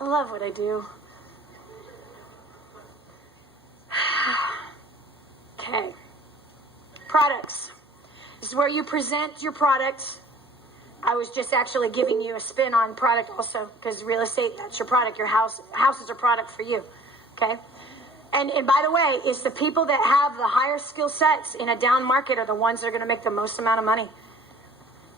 I love what I do. Okay. Products. This is where you present your products. I was just actually giving you a spin on product also, because real estate, that's your product. Your house is a product for you. Okay? And by the way, it's the people that have the higher skill sets in a down market are the ones that are going to make the most amount of money.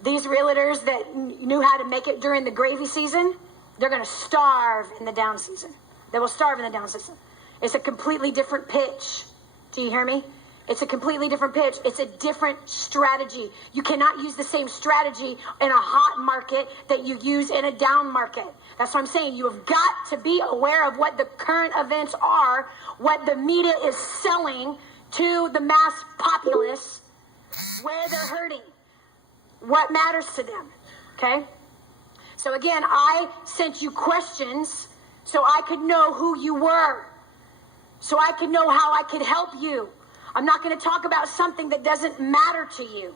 These realtors that knew how to make it during the gravy season, they're going to starve in the down season. They will starve in the down season. It's a completely different pitch. Do you hear me? It's a completely different pitch. It's a different strategy. You cannot use the same strategy in a hot market that you use in a down market. That's what I'm saying. You have got to be aware of what the current events are, what the media is selling to the mass populace, where they're hurting, what matters to them. Okay? So again, I sent you questions so I could know who you were, so I could know how I could help you. I'm not going to talk about something that doesn't matter to you.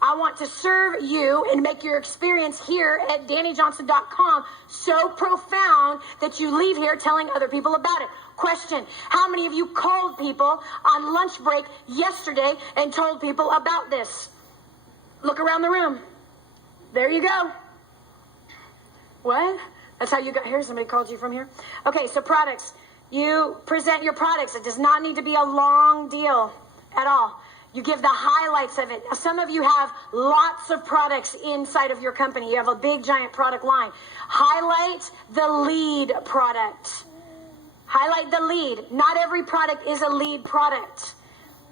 I want to serve you and make your experience here at DannyJohnson.com so profound that you leave here telling other people about it. Question: how many of you called people on lunch break yesterday and told people about this? Look around the room. There you go. What? That's how you got here? Somebody called you from here? Okay, so products. You present your products. It does not need to be a long deal at all. You give the highlights of it. Now, some of you have lots of products inside of your company. You have a big, giant product line. Highlight the lead product. Highlight the lead. Not every product is a lead product.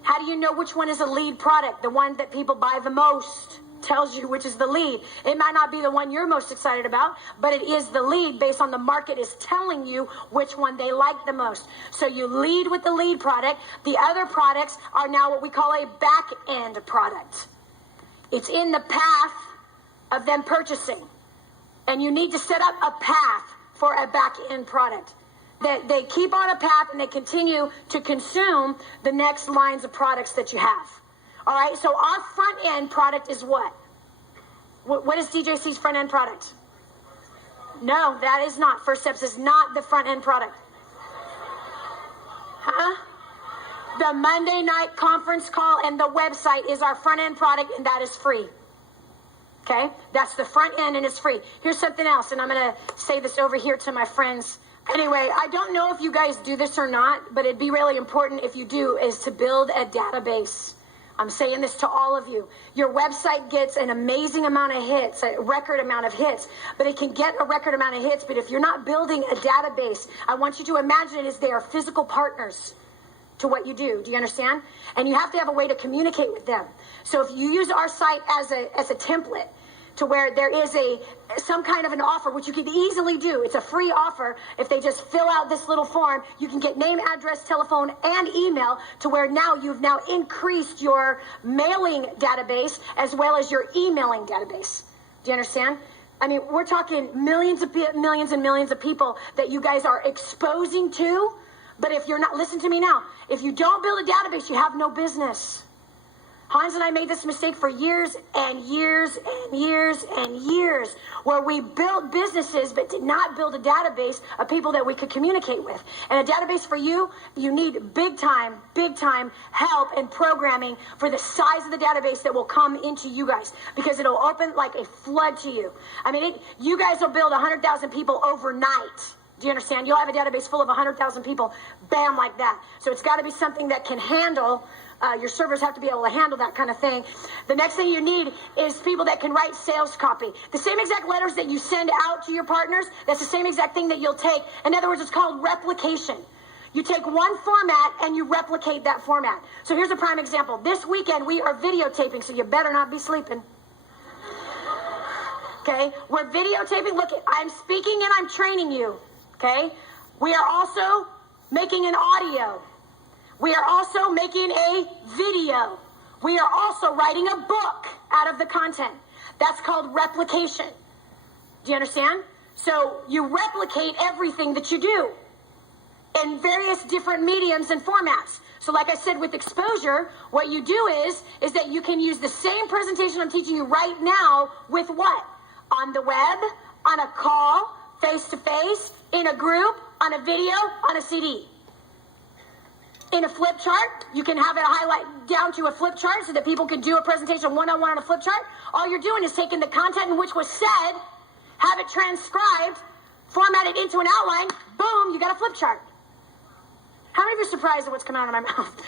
How do you know which one is a lead product? The one that people buy the most tells you which is the lead. It might not be the one you're most excited about, but it is the lead based on the market is telling you which one they like the most. So you lead with the lead product. The other products are now what we call a back end product. It's in the path of them purchasing. And you need to set up a path for a back end product. That they keep on a path and they continue to consume the next lines of products that you have. All right, so our front end product is what? What is DJC's front end product? No, that is not. First Steps is not the front end product. Huh? The Monday night conference call and the website is our front end product, and that is free. Okay? That's the front end, and it's free. Here's something else, and I'm going to say this over here to my friends. Anyway, I don't know if you guys do this or not, but it'd be really important if you do, is to build a database. I'm saying this to all of you. Your website gets an amazing amount of hits, a record amount of hits, but it can get a record amount of hits. But if you're not building a database, I want you to imagine it as they are physical partners to what you do. Do you understand? And you have to have a way to communicate with them. So if you use our site as a template, to where there is some kind of an offer, which you can easily do. It's a free offer. If they just fill out this little form, you can get name, address, telephone, and email, to where now you've now increased your mailing database as well as your emailing database. Do you understand? I mean, we're talking millions and millions of people that you guys are exposing to. But if you're not, listen to me now. If you don't build a database, you have no business. Hans and I made this mistake for years and years and years and years, where we built businesses but did not build a database of people that we could communicate with. And a database for you, you need big time help and programming for the size of the database that will come into you guys, because it'll open like a flood to you. I mean, you guys will build 100,000 people overnight. Do you understand? You'll have a database full of 100,000 people, bam, like that. So it's got to be something that can handle. Your servers have to be able to handle that kind of thing. The next thing you need is people that can write sales copy. The same exact letters that you send out to your partners, that's the same exact thing that you'll take. In other words, it's called replication. You take one format and you replicate that format. So here's a prime example. This weekend we are videotaping, so you better not be sleeping. Okay? We're videotaping. Look, I'm speaking and I'm training you. Okay? We are also making an audio. We are also making a video. We are also writing a book out of the content. That's called replication. Do you understand? So you replicate everything that you do in various different mediums and formats. So like I said, with exposure, what you do is that you can use the same presentation I'm teaching you right now with what? On the web, on a call, face-to-face, in a group, on a video, on a CD. In a flip chart, you can have it highlight down to a flip chart so that people can do a presentation one-on-one on a flip chart. All you're doing is taking the content in which was said, have it transcribed, format it into an outline, boom, you got a flip chart. How many of you are surprised at what's coming out of my mouth?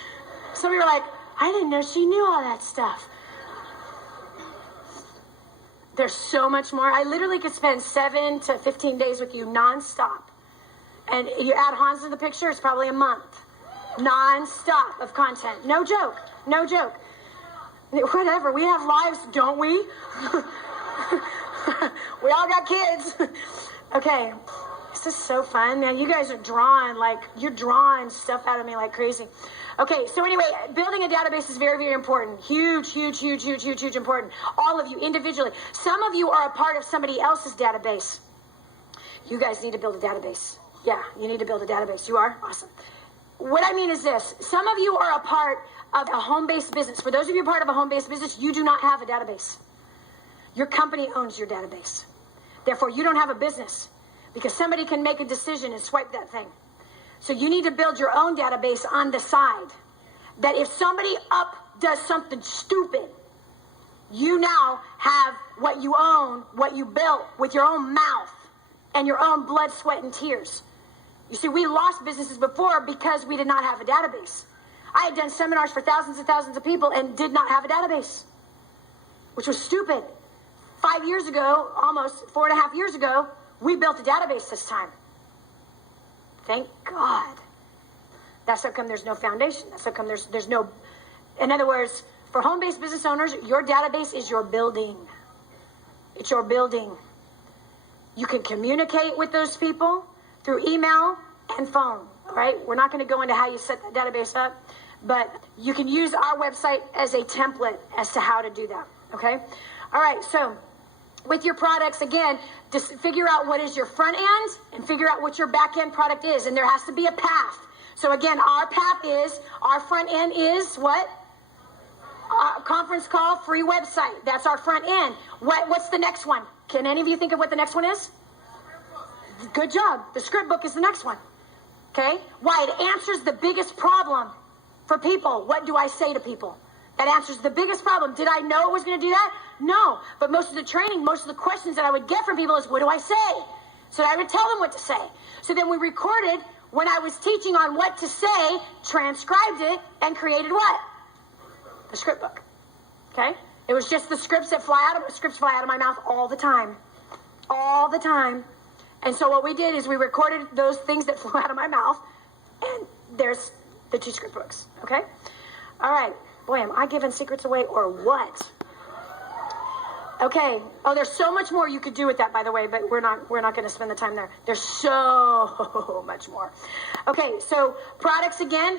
Some of you are like, I didn't know she knew all that stuff. There's so much more. I literally could spend 7 to 15 days with you nonstop. And you add Hans to the picture, it's probably a month. Non-stop of content. No joke. No joke. Whatever. We have lives, don't we? We all got kids. Okay. This is so fun, man. You guys are you're drawing stuff out of me like crazy. Okay, so anyway, building a database is very, very important. Huge, huge, huge, huge, huge, huge important. All of you individually. Some of you are a part of somebody else's database. You guys need to build a database. Yeah, you need to build a database. You are? Awesome. What I mean is this. Some of you are a part of a home-based business. For those of you part of a home-based business, you do not have a database. Your company owns your database. Therefore, you don't have a business because somebody can make a decision and swipe that thing. So you need to build your own database on the side that if somebody up does something stupid, you now have what you own, what you built with your own mouth and your own blood, sweat, and tears. You see, we lost businesses before because we did not have a database. I had done seminars for thousands and thousands of people and did not have a database, which was stupid. 5 years ago, almost 4.5 years ago, we built a database this time. Thank God. That's how come there's no foundation. That's how come there's no... In other words, for home-based business owners, your database is your building. It's your building. You can communicate with those people through email and phone, all right? We're not going to go into how you set that database up, but you can use our website as a template as to how to do that, okay? All right, so with your products, again, just figure out what is your front end and figure out what your back end product is, and there has to be a path. So again, our front end is what? Conference call, free website. That's our front end. What's the next one? Can any of you think of what the next one is? Good job. The script book is the next one. Okay? Why? It answers the biggest problem for people. What do I say to people? That answers the biggest problem. Did I know it was going to do that? No. But most of the training, most of the questions that I would get from people is, what do I say? So I would tell them what to say. So then we recorded when I was teaching on what to say, transcribed it, and created what? The script book. Okay? It was just the scripts fly out of my mouth all the time. All the time. And so what we did is we recorded those things that flew out of my mouth, and there's the 2 script books. Okay? All right. Boy, am I giving secrets away or what? Okay. Oh, there's so much more you could do with that, by the way, but we're not going to spend the time there. There's so much more. Okay, so products again.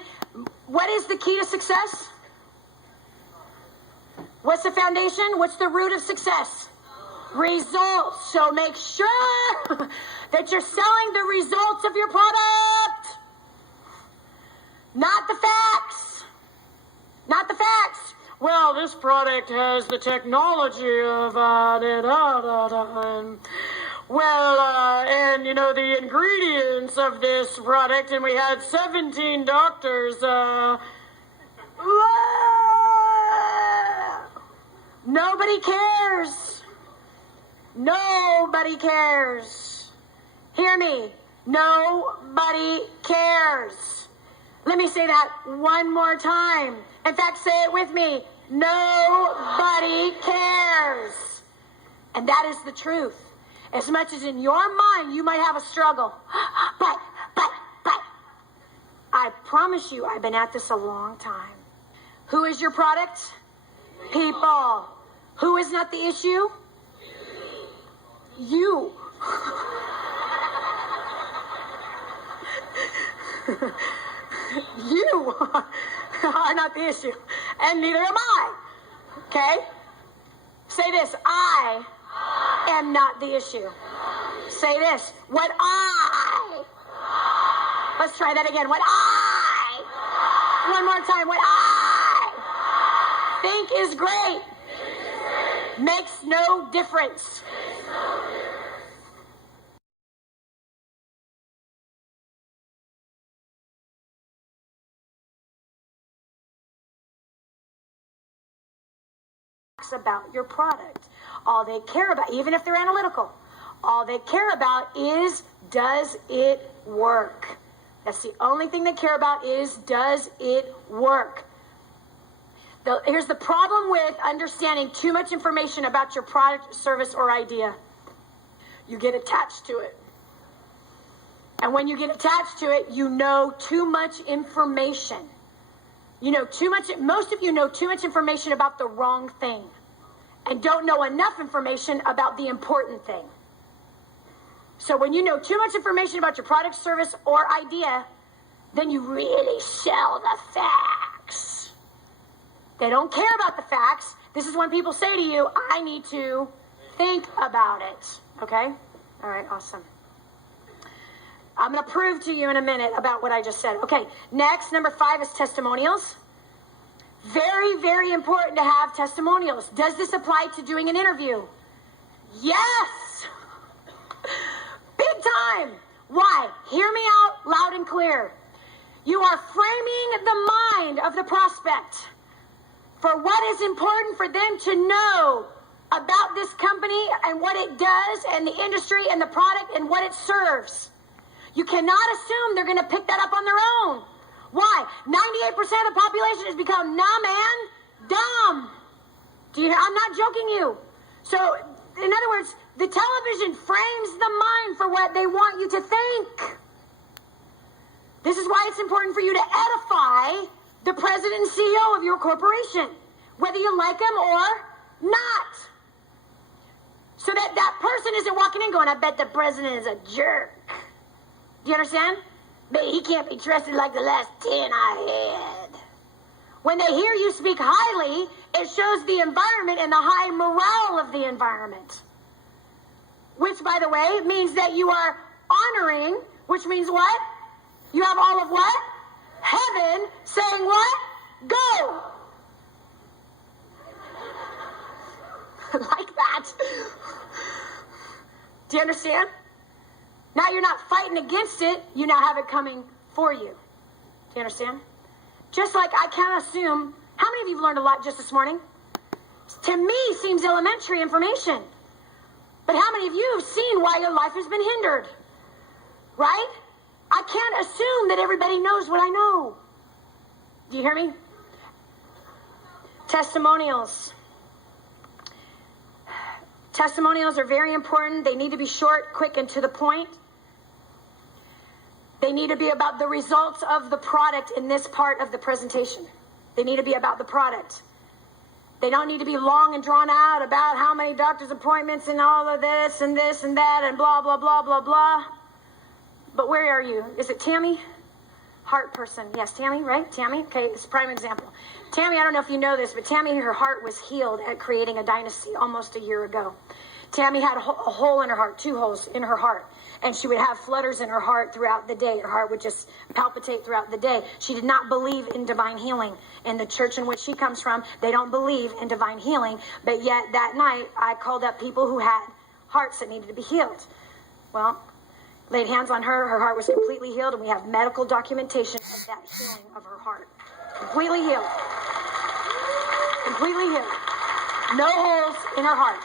What is the key to success? What's the foundation? What's the root of success? Results. So make sure that you're selling the results of your product, not the facts. Not the facts. Well, this product has the technology of and you know the ingredients of this product, and we had 17 doctors. Nobody cares. Nobody cares. Hear me. Nobody cares. Let me say that one more time. In fact, say it with me. Nobody cares. And that is the truth. As much as in your mind you might have a struggle. But. I promise you, I've been at this a long time. Who is your product? People. Who is not the issue? You. You are not the issue, and neither am I. Okay? Say this, I am not the issue. Say this, what I. Let's try that again. What I. One more time. What I think is great makes no difference. facts about your product. All they care about, even if they're analytical, all they care about is, does it work? That's the only thing they care about is, does it work? Here's the problem with understanding too much information about your product, service, or idea. You get attached to it. And when you get attached to it, you know too much information. You know too much, most of you know too much information about the wrong thing and don't know enough information about the important thing. So when you know too much information about your product, service, or idea, then you really sell the facts. They don't care about the facts. This is when people say to you, I need to think about it. Okay? All right, awesome. I'm going to prove to you in a minute about what I just said. Okay, next, number 5 is testimonials. Very, very important to have testimonials. Does this apply to doing an interview? Yes! Big time! Why? Hear me out loud and clear. You are framing the mind of the prospect for what is important for them to know about this company and what it does and the industry and the product and what it serves. You cannot assume they're going to pick that up on their own. Why? 98% of the population has become numb and dumb. Do you hear? I'm not joking you. So, in other words, the television frames the mind for what they want you to think. This is why it's important for you to edify the president and CEO of your corporation, whether you like them or not. So that that person isn't walking in going, I bet the president is a jerk. Do you understand? But he can't be trusted like the last 10 I had. When they hear you speak highly, it shows the environment and the high morale of the environment. Which, by the way, means that you are honoring, which means what? You have all of what? Heaven saying what? Go! Like that. Do you understand? Now you're not fighting against it. You now have it coming for you. Do you understand? Just like I can't assume. How many of you have learned a lot just this morning? To me, seems elementary information. But how many of you have seen why your life has been hindered? Right? I can't assume that everybody knows what I know. Do you hear me? Testimonials. Testimonials are very important. They need to be short, quick, and to the point. They need to be about the results of the product in this part of the presentation. They need to be about the product. They don't need to be long and drawn out about how many doctor's appointments and all of this and that and blah, blah, blah, blah, blah. But where are you? Is it Tammy? Heart person. Yes, Tammy, right? Tammy? Okay, it's a prime example. Tammy, I don't know if you know this, but Tammy, her heart was healed at Creating a Dynasty almost a year ago. Tammy had a hole in her heart, 2 holes in her heart. And she would have flutters in her heart throughout the day. Her heart would just palpitate throughout the day. She did not believe in divine healing. In the church in which she comes from, they don't believe in divine healing. But yet that night, I called up people who had hearts that needed to be healed. Well, laid hands on her. Her heart was completely healed. And we have medical documentation of that healing of her heart. Completely healed. Completely healed. No holes in her heart.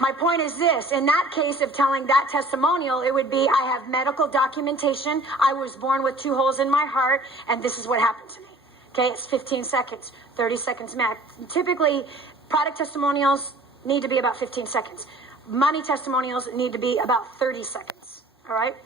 My point is this, in that case of telling that testimonial, it would be, I have medical documentation, I was born with 2 holes in my heart, and this is what happened to me. Okay, it's 15 seconds, 30 seconds max. Typically, product testimonials need to be about 15 seconds. Money testimonials need to be about 30 seconds, all right?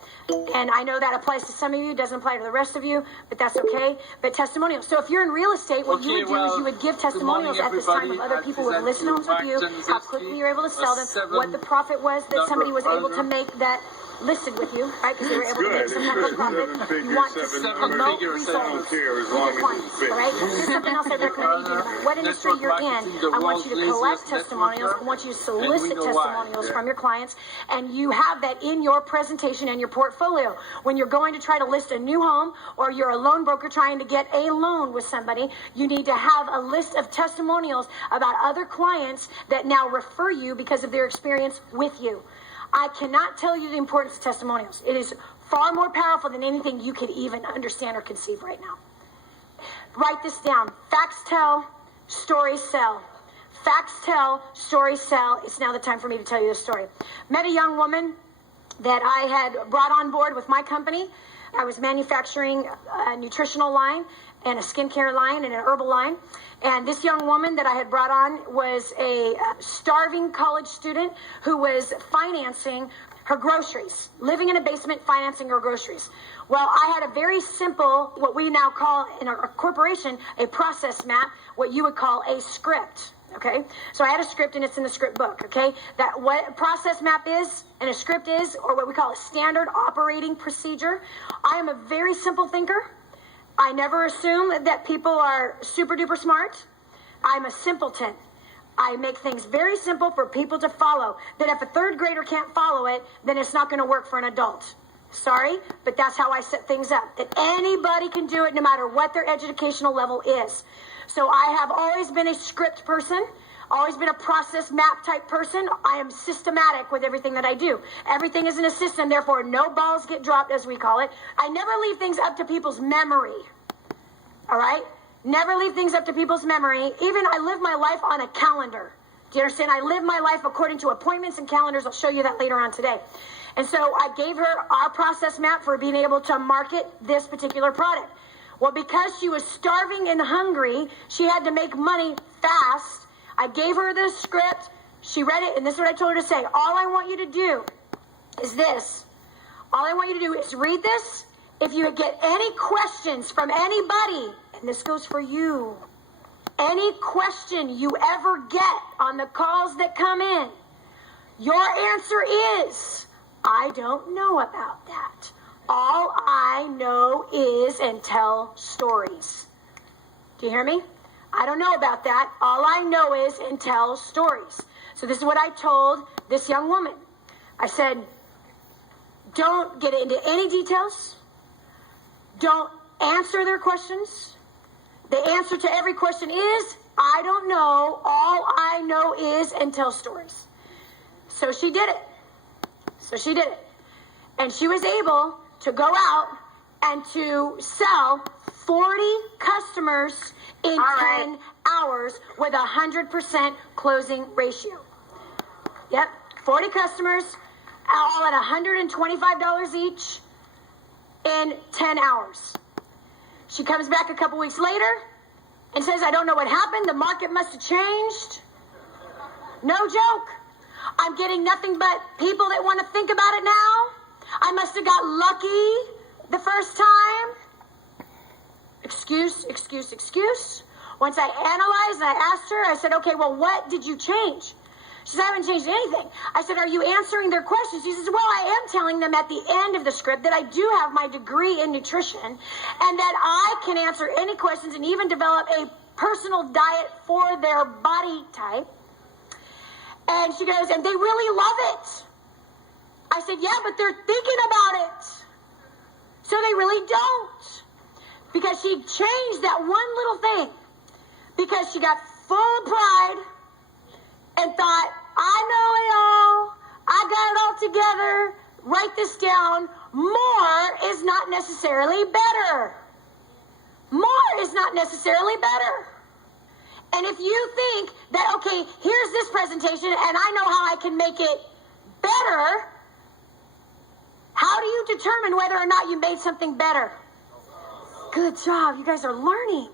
And I know that applies to some of you, doesn't apply to the rest of you, but that's okay. But testimonials. So if you're in real estate, what you would do is you would give testimonials at this time of other people who have listed homes with you, how quickly you're able to sell them, what the profit was that somebody was able to make that listed with you, right? Because they were able to make some type of profit. You want to promote results with your clients, all right? Here's something else I recommend you do. No matter what industry you're in, I want you to collect testimonials. I want you to solicit testimonials from your clients, and you have that in your presentation and your portfolio. When you're going to try to list a new home, or you're a loan broker trying to get a loan with somebody, you need to have a list of testimonials about other clients that now refer you because of their experience with you. I cannot tell you the importance of testimonials. It is far more powerful than anything you could even understand or conceive right now. Write this down. Facts tell, stories sell. Facts tell, stories sell. It's now the time for me to tell you this story. Met a young woman that I had brought on board with my company. I was manufacturing a nutritional line and a skincare line and an herbal line. And this young woman that I had brought on was a starving college student who was financing her groceries, living in a basement, financing her groceries. Well, I had a very simple, what we now call in our corporation, a process map, what you would call a script. Okay, so I had a script and it's in the script book. Okay, that what a process map is and a script is, or what we call a standard operating procedure. I am a very simple thinker. I never assume that people are super duper smart. I'm a simpleton. I make things very simple for people to follow. That if a third grader can't follow it, then it's not going to work for an adult. Sorry, but that's how I set things up. That anybody can do it no matter what their educational level is. So I have always been a script person, always been a process map type person. I am systematic with everything that I do. Everything is in a system, therefore no balls get dropped, as we call it. I never leave things up to people's memory. All right? Never leave things up to people's memory. Even I live my life on a calendar. Do you understand? I live my life according to appointments and calendars. I'll show you that later on today. And so I gave her our process map for being able to market this particular product. Well, because she was starving and hungry, she had to make money fast. I gave her the script. She read it, and this is what I told her to say. All I want you to do is this. All I want you to do is read this. If you get any questions from anybody, and this goes for you, any question you ever get on the calls that come in, your answer is, I don't know about that. All I know is and tell stories. Do you hear me? I don't know about that. All I know is and tell stories. So this is what I told this young woman. I said, don't get into any details. Don't answer their questions. The answer to every question is, I don't know. All I know is and tell stories. So she did it. And she was able to go out and to sell 40 customers in 10 hours with 100% closing ratio. Yep, 40 customers, all at $125 each in 10 hours. She comes back a couple weeks later and says, I don't know what happened. The market must have changed. No joke. I'm getting nothing but people that want to think about it now. I must have got lucky the first time. Excuse. Once I analyzed and I asked her, I said, okay, well, what did you change? She said, I haven't changed anything. I said, are you answering their questions? She says, well, I am telling them at the end of the script that I do have my degree in nutrition and that I can answer any questions and even develop a personal diet for their body type. And she goes, and they really love it. I said, yeah, but they're thinking about it. So they really don't. Because she changed that one little thing. Because she got full of pride and thought, I know it all. I got it all together. Write this down. More is not necessarily better. More is not necessarily better. And if you think that, okay, here's this presentation and I know how I can make it better, how do you determine whether or not you made something better? Good job. You guys are learning.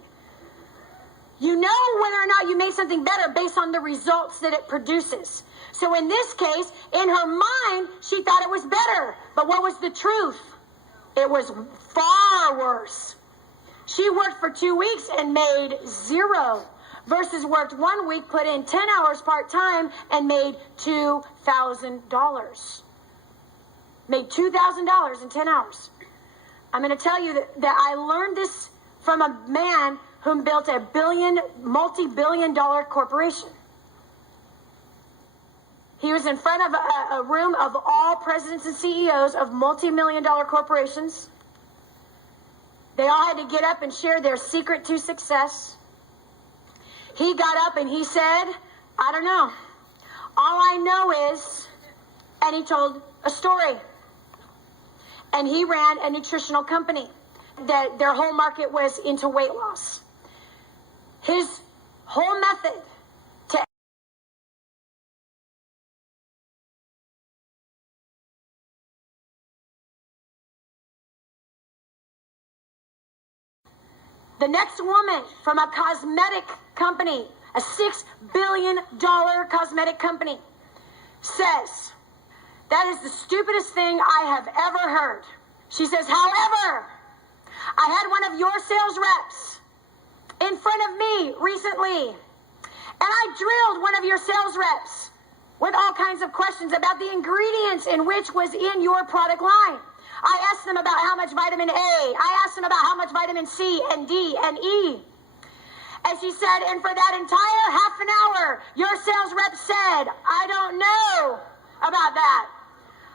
You know whether or not you made something better based on the results that it produces. So in this case, in her mind, she thought it was better. But what was the truth? It was far worse. She worked for 2 weeks and made zero. Versus worked 1 week, put in 10 hours part-time, and made $2,000. Made $2,000 in 10 hours. I'm going to tell you that I learned this from a man who built a multi-billion-dollar corporation. He was in front of a room of all presidents and CEOs of multi-million-dollar corporations. They all had to get up and share their secret to success. He got up and he said, I don't know. All I know is, and he told a story. And he ran a nutritional company that their whole market was into weight loss. His whole method The next woman from a cosmetic company, a $6 billion cosmetic company, says, that is the stupidest thing I have ever heard. She says, however, I had one of your sales reps in front of me recently, and I drilled one of your sales reps with all kinds of questions about the ingredients in which was in your product line. I asked them about how much vitamin A. I asked them about how much vitamin C and D and E. And she said, and for that entire half an hour, your sales rep said, I don't know about that.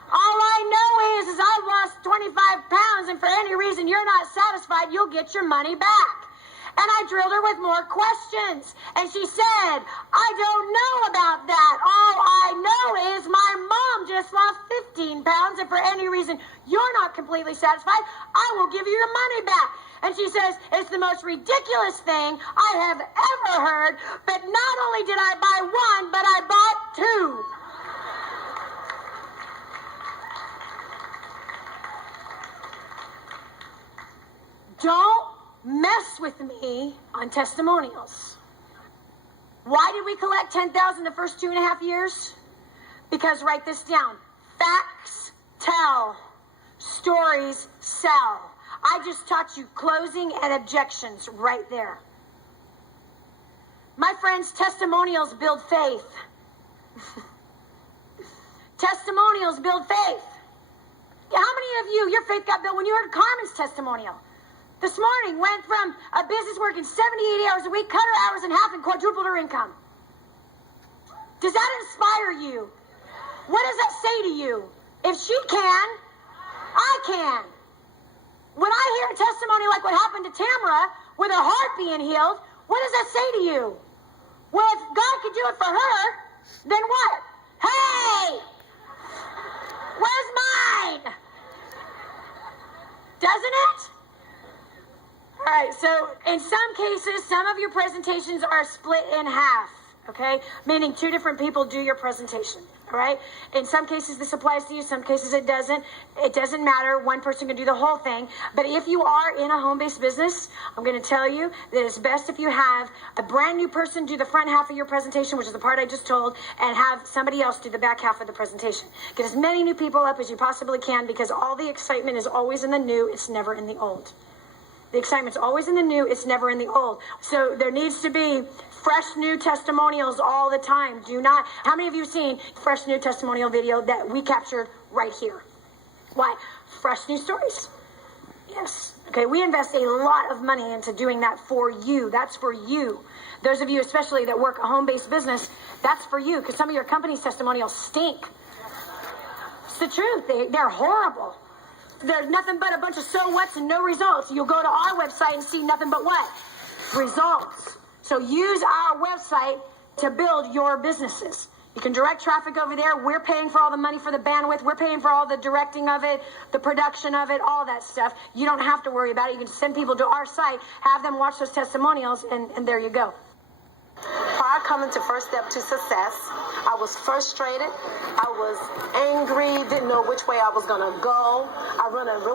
All I know is I lost 25 pounds, and for any reason you're not satisfied, you'll get your money back. And I drilled her with more questions. And she said, I don't know about that. All I know is my mom just lost 15 pounds, and for any reason you're not completely satisfied, I will give you your money back. And she says, it's the most ridiculous thing I have ever heard, but not only did I buy one, but I bought two. Don't mess with me on testimonials. Why did we collect $10,000 the first 2.5 years? Because, write this down, facts tell, stories sell. I just taught you closing and objections right there. My friends, testimonials build faith. Testimonials build faith. How many of you, your faith got built when you heard Carmen's testimonial? This morning, went from a business working 70, 80 hours a week, cut her hours in half, and quadrupled her income. Does that inspire you? What does that say to you? If she can, I can. When I hear a testimony like what happened to Tamara, with her heart being healed, what does that say to you? Well, if God could do it for her, then what? Hey! Where's mine? Doesn't it? All right, so in some cases, some of your presentations are split in half, okay? Meaning two different people do your presentation, all right? In some cases, this applies to you. Some cases, it doesn't. It doesn't matter. One person can do the whole thing. But if you are in a home-based business, I'm going to tell you that it's best if you have a brand new person do the front half of your presentation, which is the part I just told, and have somebody else do the back half of the presentation. Get as many new people up as you possibly can, because all the excitement is always in the new. It's never in the old. The excitement's always in the new, it's never in the old. So there needs to be fresh new testimonials all the time. How many of you have seen fresh new testimonial video that we captured right here? Why? Fresh new stories. Yes. Okay, we invest a lot of money into doing that for you. That's for you. Those of you especially that work a home-based business, that's for you, because some of your company's testimonials stink. It's the truth. They're horrible. There's nothing but a bunch of so whats and no results. You'll go to our website and see nothing but what? Results. So use our website to build your businesses. You can direct traffic over there. We're paying for all the money for the bandwidth. We're paying for all the directing of it, the production of it, all that stuff. You don't have to worry about it. You can send people to our site, have them watch those testimonials, and there you go. Prior coming to First Step to Success, I was frustrated. I was angry, didn't know which way I was going to go. I run a real